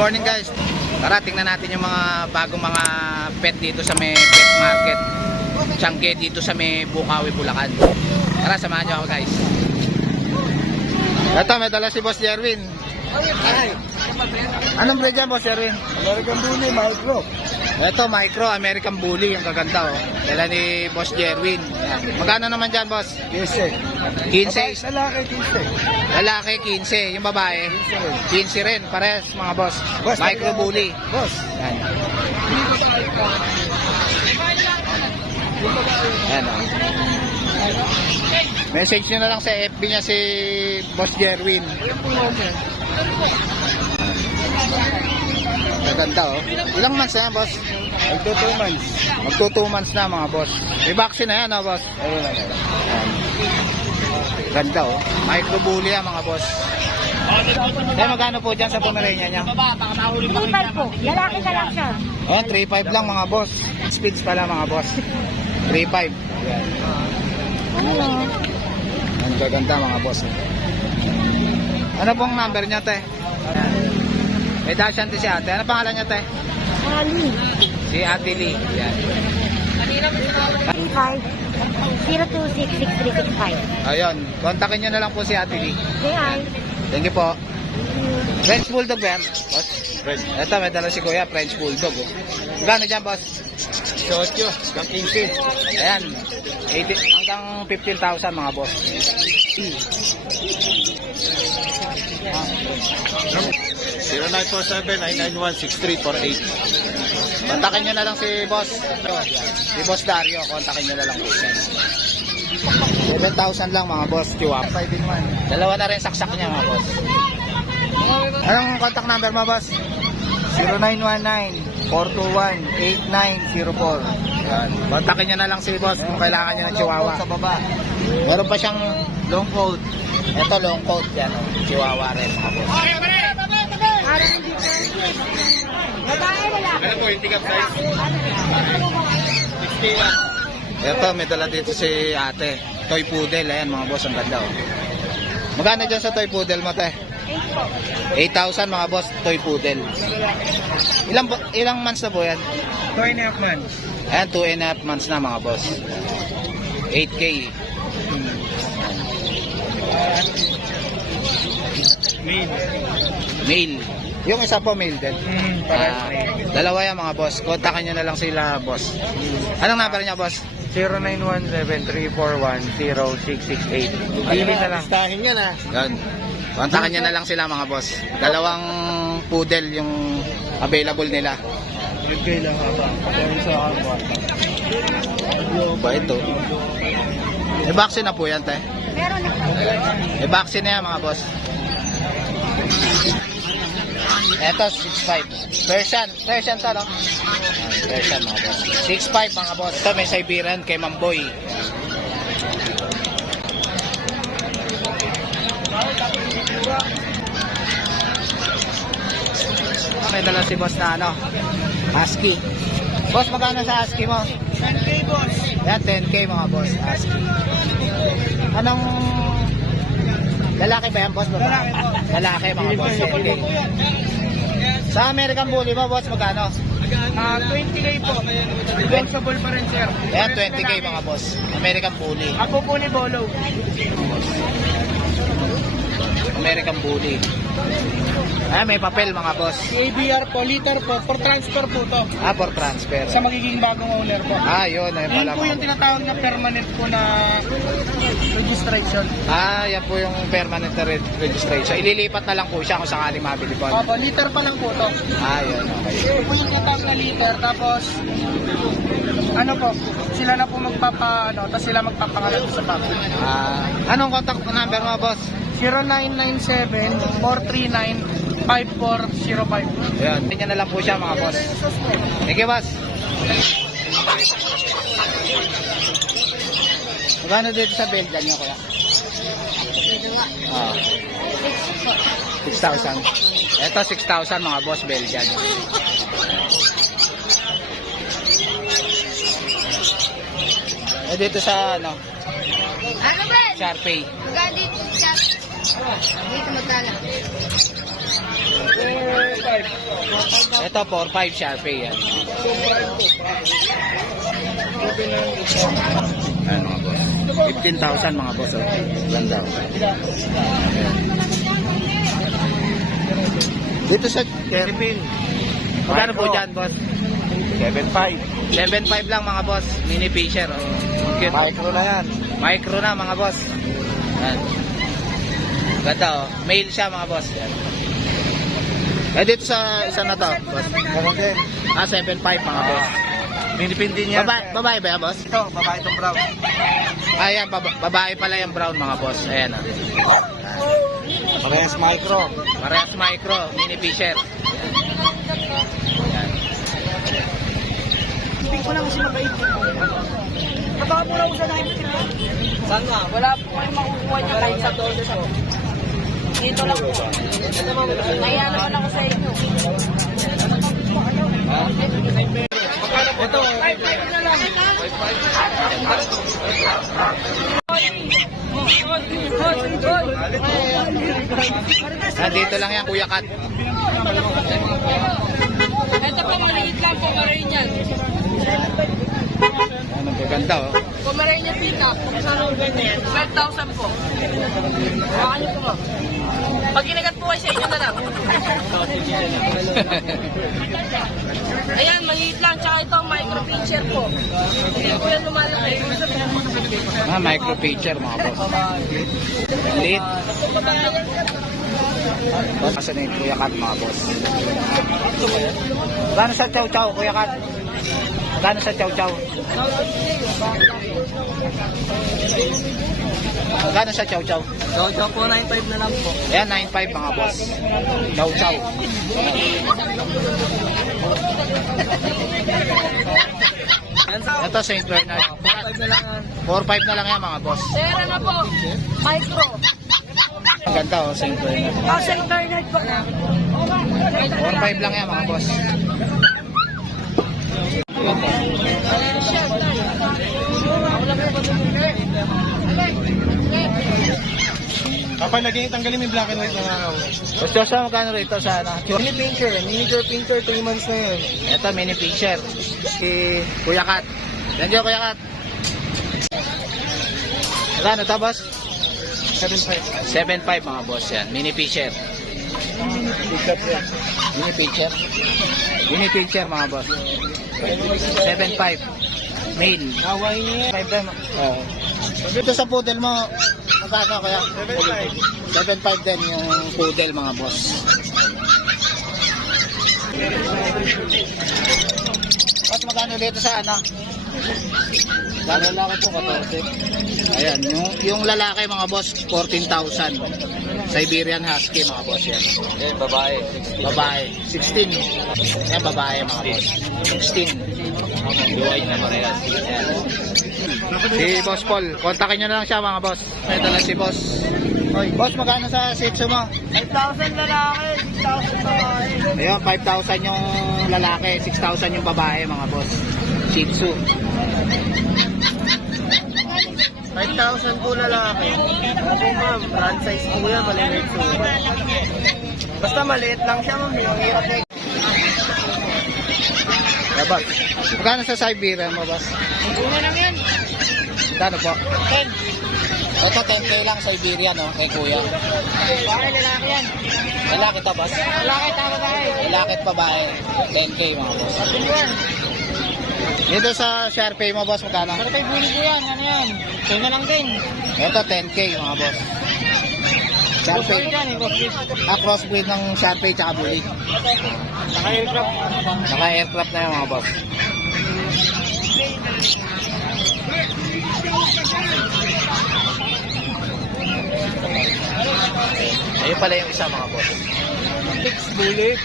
morning guys. Tara, tingnan natin yung mga bagong mga pet dito sa may pet market Tiangge dito sa may Bukawi, Bulacan. Tara, samahan nyo ako guys. Ito, may dala si Boss Jerwin. Anong breed yan, Boss Jerwin? American Bully, micro. Ito, micro, American Bully. Ang kaganda oh. Dala ni Boss Jerwin. Magkano naman dyan, Boss? 15. 15. Lalaki, 15. Lalaki 15, yung babae 15 rin, parehas mga boss. Micro Bully. Boss. Yan. Yan oh. Message nyo na lang sa FB niya si Boss Jerwin. Maganda oh. Ilang months na yan, boss? Magto 2 months. Magto 2 months na mga boss. May vaccine na yan, oh, boss. Ayun lang. Ganda oh. Micro Bully yan mga boss. Eh, magkano po dyan sa Pomerania niya? 3.5 po. Lalaki ka lang siya. Oh, 3.5 lang mga boss. Speeds pala mga boss. 3.5. Yan. Ang gaganda mga boss. Ano pong number niya, te? Yan. May dasyan din si ate. Ano pangalan niya, te? Ali. Si Ate Lee. Yan. 35-026-6365. Ayun. Kontakin niyo na lang po si Ate Lee. Hi. Thank you po. French Bulldog ba yan, boss? French. Ito, may dala si Kuya, French Bulldog. Oh. Gano'n dyan, boss? 18, hanggang 15. Ayan. 80, hanggang 15,000 mga boss. 0947-991-6348. Kontakin nyo na lang si boss. Si boss Dario, kontakin nyo na lang po. 7,000 lang mga boss, Chihuahua. Dalawa na rin saksak niya mga boss. Anong contact number mo, boss? 0919-421-8904. Yan. Kontakin nyo na lang si boss kung kailangan nyo ng Chihuahua. Sa baba. Meron pa siyang Long coat. ito, long coat yan. Oh. Chihuahua rin mga boss. Babae, lalaki. Ano po yung tigap size? Ito, may dala dito si ate. Toy Poodle. Ayan mga boss, ang ganda. Oh. Magkano dyan sa Toy Poodle mo, te? 8,000 mga boss, Toy Poodle. Ilang months na po yan? 2.5 months. Ayan, 2.5 months na mga boss. 8K. Male. Male. Yung isa po male din. Dalawa yan mga boss. Kontakin nyo na lang sila boss. Anong number niya boss? 0917-341-0668. Pili na lang. Listahin niya na. Yan. Kontakin nyo na lang sila mga boss. Dalawang poodle yung available nila. Okay lang haba. Pagkain sa haba. Ba ito? May vaccine na po yan, te. Meron na. May vaccine na yan mga boss. Ito, 6'5". Persian to, no? Persian mga boss. 6'5" mga boss. Ito, may Siberian kay Mamboy. May dala si boss na ano, husky. Boss, magkano sa husky mo? 10K boss. Yan, 10K mga boss, husky. Anong lalaki ba yan, boss? Lalaki po. Lalaki mga boss, 10K. Sa American Bully ba, boss, magkano? 20K po. Flexible pa rin sir. Yan, 20K mga boss. American Bully. Ako po ni Bolo. American Bully. Ay, may papel mga boss. ABR po, liter po, for transfer po to. Ah, for transfer. Sa magiging bagong owner po. Ah, yun. Ayun Yan pala po mga yung boss. tinatawag na permanent po na registration. Ah, yan po yung permanent na registration. Ililipat na lang po siya kung sakaling mabili po. Opo, liter pa lang po to. Ah, yun. Okay. Ito po yung tinatawag na liter, tapos ano po, sila na po tapos sila magpapangalan sa pack. Ah, anong contact number mo, boss? 0997-439-5405. Ayun, ganyan na lang po siya mga boss. Thank you, boss. Magkano dito sa Belgian nyo, kuya? Ah, 6,000. Ito, 6,000 mga boss, Belgian. Eh, dito sa, ano, Ano, Brad? Sharpay. Magkano dito siya? Dito magkano? Ito, 4-5 Sharpie yan. Ayan mga boss. 15,000 mga boss. Oh. Ganda. Ayan. Dito sa Kerpin. Magkano po dyan, boss? 7.5. 7.5 lang mga boss. Mini Fisher. Oh. Cute. Micro na yan. Micro na mga boss. Ayan. Ganda oh. Male siya mga boss. Ayan. Eh dito sa isa na to. Boss. Ganun din. 7.5 mga boss. Pinipindi niya. Babae ba yan, boss? Ito, babae itong brown. Ayan, babae pala yung brown mga boss. Ayan oh. Parehas micro. Parehas micro, mini Fisher. Ayan. Hindi ko lang kasi mabait. Kapag mo lang sa nakikita. Saan nga? Wala po kayong makukuha niya kahit sa dodo sa dito lang po. Kaya naman ako sa inyo. Ito. 5 na lang. Nandito lang yan, Kuya Kat. Ito po, maliit lang po, Pomeranian. Ayan, magaganda oh. Pomeranian pita. 12,000 po. Baka nyo po, ma'am. Pag ginagat po kayo sa inyo na lang. Ayan, maliit lang. Tsaka ito, micro feature po. Hindi po yan lumalaki. Micro Fisher mga boss. Liit. Kasi na yung Kuya Kat mga boss. Magkano sa Chow Chow, Kuya Kat? Magkano sa Chow Chow? Magkano sa Chow Chow? Chow po, 9.5 na lang po. Ayan, 9.5 mga boss. Chow Chow. Ito, St. Bernard. 4.5 na lang. 4.5 na lang yan mga boss. Sera na po. Micro. Ang ganda oh, St. Bernard. Sa internet po. 4.5 lang yan mga boss. Kapag laging tanggalin mo yung black and white na nga. Ito sa magkano rito sa ano? Mini pincher. Miniature pincher, 3 months na yun. Ito, mini Fisher. Si Kuya Kat. Nandiyo, Kuya Kat. Magkano ito, boss? 7.5. 7.5 mga boss yan. Mini Fisher. Mini Fisher. Mini Fisher mga boss. 7.5. Male. Hawaii niya. 5 din. Oo. Dito sa poodle mo, magkano kaya? 7.5 din yung poodle mga boss. At magkano dito sa ano? Lalaki po 14. Ayan, yung lalaki mga boss, 14,000. Siberian Husky mga boss yan. Eh, babae. Babae, 16. Yan, babae mga boss. 16. Buhay na parehas. Yan. Si Boss Paul, kontakin nyo na lang siya mga boss. May dala si Boss. Oy, boss, magkano sa Shih Tzu mo? 8,000 lalaki, 6,000 babae. Ayun, 5,000 yung lalaki, 6,000 yung babae mga boss. Shih Tzu. 5,000 po lalaki. Opo ma'am, brand size po yan, maliit po. Basta maliit lang siya ma'am, yung hirap na. Dapat. Magkano sa Siberian mo, boss? Una lang yan. Magkano po? 10. Ito 10k lang Siberian, no? Kay kuya. Bahay lalaki yan. Lalaki to, boss? Lalaki, tama bahay. Lalaki at babae. 10k mga boss. Dito sa Sharpay mo, boss, magkano? Pero kay bully ko yan, ano yan? Kaya na lang din. Ito 10k mga boss. Sharpay. Crossbreed ng Sharpay tsaka Bully. Naka-aircraft. Naka-aircraft na yung mga boss. Ayun pala yung isa mga boss. 6 bullet.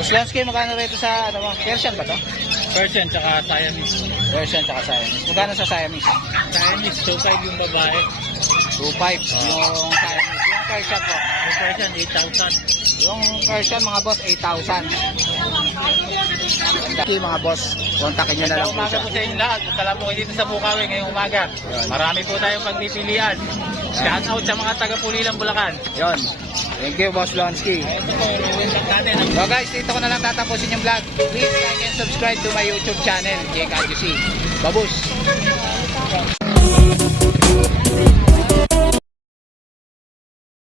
Oslansky, magkano rito sa ano mo? Persian ba to? Persian tsaka Siamese. Persian tsaka Siamese. Magkano sa Siamese? Siamese, 2.5 yung babae. 2.5 yung Siamese. Yung Persian po. Yung Persian, 8,000. Yung Persian mga boss, 8,000. Okay mga boss, kontakin nyo na lang po Umaga siya. po sa inyo lahat. Punta po kayo dito sa Bukawi ngayong umaga. Marami po tayong pagpipilian. Shout out sa mga taga-Pulilan, Bulacan. Yun. Thank you, Boss Lonsky. So guys, dito ko na lang tatapusin yung vlog. Please like and subscribe to my YouTube channel, JKGC. Babus!